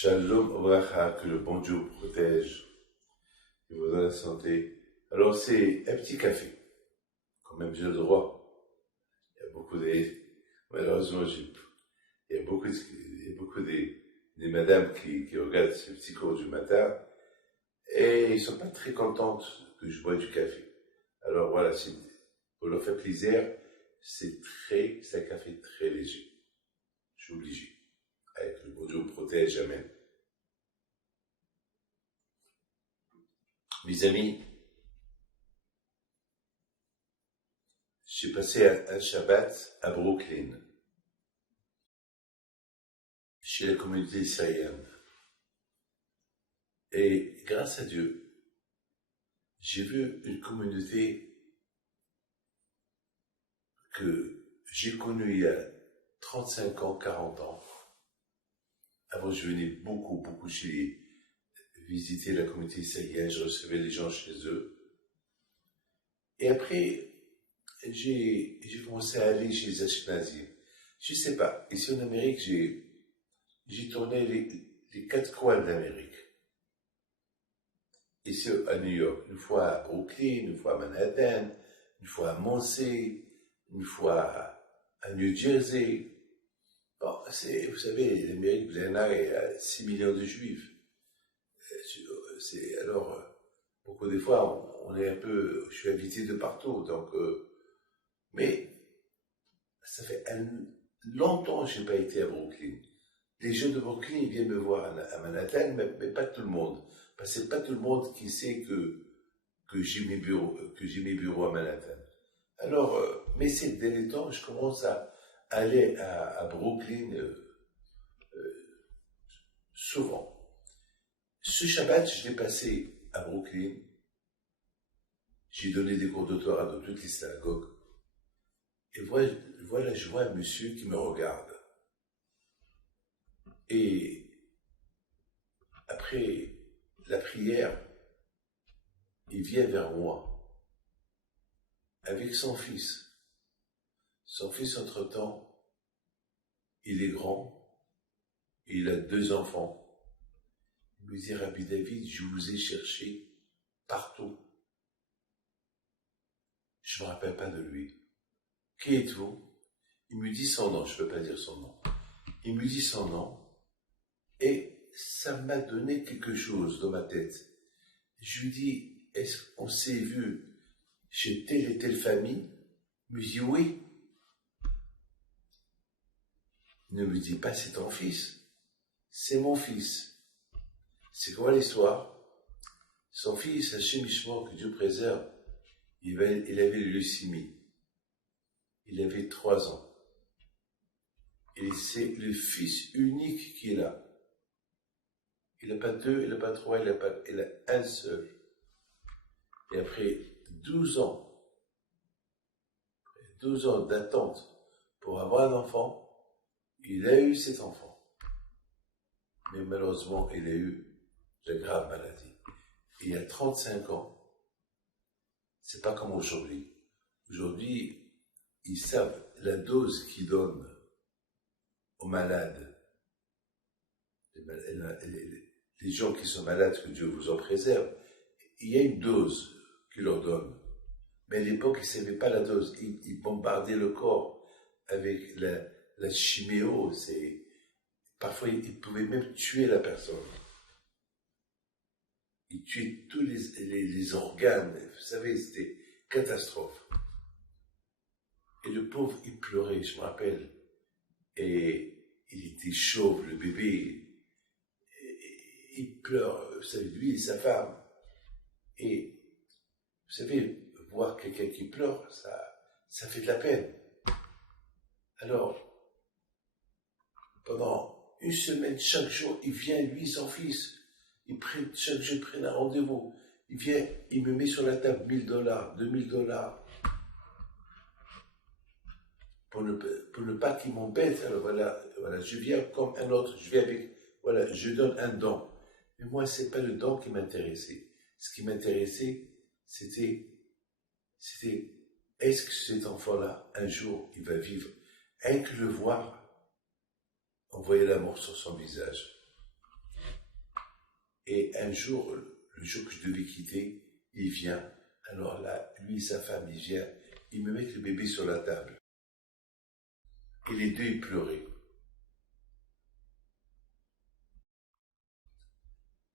Shalom Obracha, que le bon Dieu vous protège et vous donne la santé. Alors c'est un petit café, quand même j'ai le droit. Il y a beaucoup malheureusement il y a beaucoup des madames qui regardent ce petit cours du matin et ils sont pas très contentes que je bois du café. Alors voilà, pour leur faire plaisir, c'est un café très léger. Je suis obligé. Avec le bon Dieu vous protège, amen. Mes amis, j'ai passé un Shabbat à Brooklyn, chez la communauté israélienne. Et grâce à Dieu, j'ai vu une communauté que j'ai connue il y a 35 ans, 40 ans. Avant, je venais beaucoup visiter la communauté israélienne, je recevais les gens chez eux. Et après, j'ai commencé à aller chez les Ashkenazim. Je sais pas, ici en Amérique, j'ai tourné les 4 coins d'Amérique. Ici à New York, une fois à Brooklyn, une fois à Manhattan, une fois à Monsey, une fois à New Jersey. Bon, vous savez, l'Amérique, vous avez 6 millions de juifs. Alors, beaucoup des fois, je suis invité de partout, donc, mais ça fait longtemps que je n'ai pas été à Brooklyn. Les jeunes de Brooklyn, ils viennent me voir à Manhattan, mais pas tout le monde. Parce que c'est pas tout le monde qui sait que j'ai mes bureaux à Manhattan. Alors, mais ces derniers temps, je commence à aller à Brooklyn souvent. Ce Shabbat, je l'ai passé à Brooklyn. J'ai donné des cours d'autorat dans toutes les synagogues. Et voilà, je vois un monsieur qui me regarde. Et après la prière, il vient vers moi avec son fils. Son fils, entre-temps, il est grand, il a 2 enfants. Il me dit, Rabbi David, je vous ai cherché partout. Je ne me rappelle pas de lui. Qui êtes-vous? Il me dit son nom, je ne peux pas dire son nom. Il me dit son nom, et ça m'a donné quelque chose dans ma tête. Je lui dis, est-ce qu'on s'est vu chez telle et telle famille? Il me dit oui. Ne me dis pas c'est ton fils, c'est mon fils. C'est quoi l'histoire? Son fils, Hachem Ishmael, que Dieu préserve, il avait le leucémie. Il avait 3 ans. Et c'est le fils unique qu'il a. Il n'a pas 2, il n'a pas 3, il a un seul. Et après 12 ans d'attente pour avoir un enfant, il a eu cet enfant. Mais malheureusement, il a eu de graves maladies. Et il y a 35 ans, c'est pas comme aujourd'hui. Aujourd'hui, ils savent la dose qu'ils donnent aux malades. Les gens qui sont malades, que Dieu vous en préserve, il y a une dose qu'ils leur donnent. Mais à l'époque, ils ne savaient pas la dose. Ils bombardaient le corps avec la chiméo. Parfois, ils pouvaient même tuer la personne. Ils tuaient tous les organes. Vous savez, c'était catastrophe. Et le pauvre, il pleurait, je me rappelle. Et il était chauve, le bébé. Il pleure, vous savez, lui et sa femme. Et vous savez, voir quelqu'un qui pleure, ça fait de la peine. Alors, pendant une semaine, chaque jour, il vient, lui, son fils. Chaque jour, il prend un rendez-vous. Il vient, il me met sur la table $1000, $2000. Pour ne pas qu'il m'embête. Alors voilà, je viens comme un autre. Je donne un don. Mais moi, c'est pas le don qui m'intéressait. Ce qui m'intéressait, c'était, est-ce que cet enfant-là, un jour, il va vivre? Rien que le voir, on voyait l'amour sur son visage. Et un jour, le jour que je devais quitter, il vient. Alors là, lui et sa femme, il vient. Ils me mettent le bébé sur la table. Et les deux, ils pleuraient.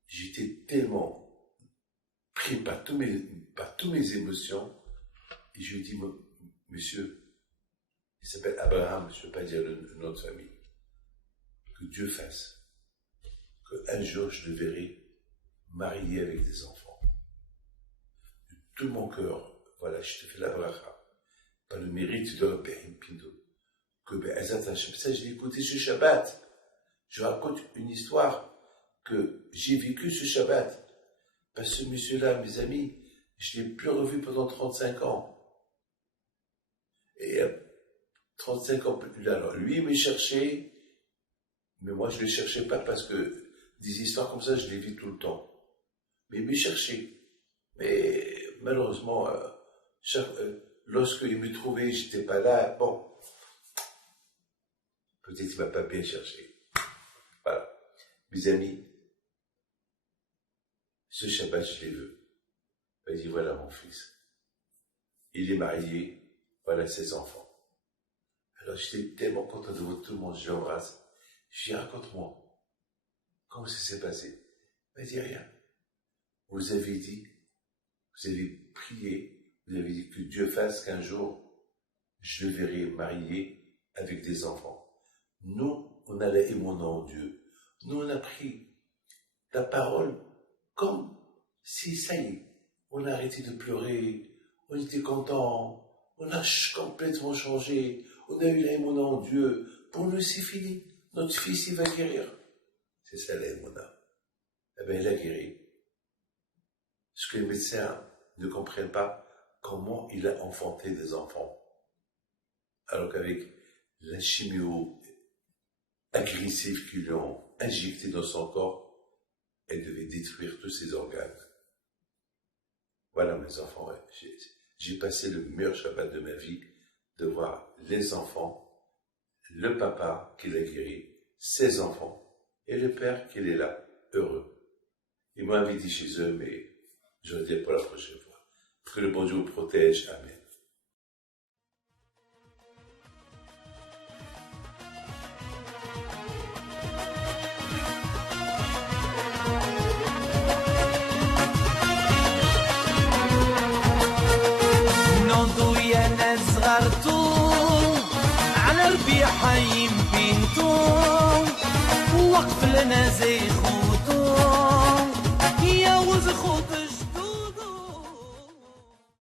J'étais tellement pris par toutes mes émotions. Et je lui dis, monsieur, il s'appelle Abraham, je ne peux pas dire le nom de famille. Que Dieu fasse qu'un jour je le verrai marié avec des enfants. De tout mon cœur, voilà, je te fais la bracha, par le mérite de Rabbi Pindo, que Be'ezat Hashem, ça je l'ai écouté ce Shabbat. Je raconte une histoire que j'ai vécue ce Shabbat. Parce que ce monsieur-là, mes amis, je ne l'ai plus revu pendant 35 ans. Et 35 ans plus là, alors lui il me cherchait, mais moi je ne le cherchais pas parce que des histoires comme ça, je les vis tout le temps. Mais il me cherchait. Mais malheureusement, lorsqu'il me trouvait, je n'étais pas là. Bon, peut-être qu'il ne m'a pas bien cherché. Voilà. Mes amis, ce Shabbat, je l'ai vu. Il dit, voilà mon fils. Il est marié, voilà ses enfants. Alors j'étais tellement content de voir tout le monde, je l'embrasse. Je dis, raconte-moi. Comment ça s'est passé? Il m'a dit rien. Vous avez dit, vous avez prié, vous avez dit que Dieu fasse qu'un jour, je le verrai marié avec des enfants. Nous, on a la aimant en Dieu. Nous, on a pris ta parole comme si, ça y est, on a arrêté de pleurer, on était content, on a complètement changé, on a eu la aimant en Dieu. Pour nous, c'est fini. Notre fils, il va guérir. C'est ça l'aïmouna. Eh bien, il a guéri. Ce que les médecins ne comprennent pas, comment il a enfanté des enfants. Alors qu'avec la chimio agressive qu'ils lui ont injectée dans son corps, elle devait détruire tous ses organes. Voilà mes enfants, j'ai passé le meilleur Shabbat de ma vie de voir les enfants, le papa qui l'a guéri, ses enfants, et le père qui est là, heureux. Ils m'ont invité chez eux, mais je vais dire pour la prochaine fois. Que le bon Dieu vous protège. Amen. حي بنتو وقف لنا زي خوتو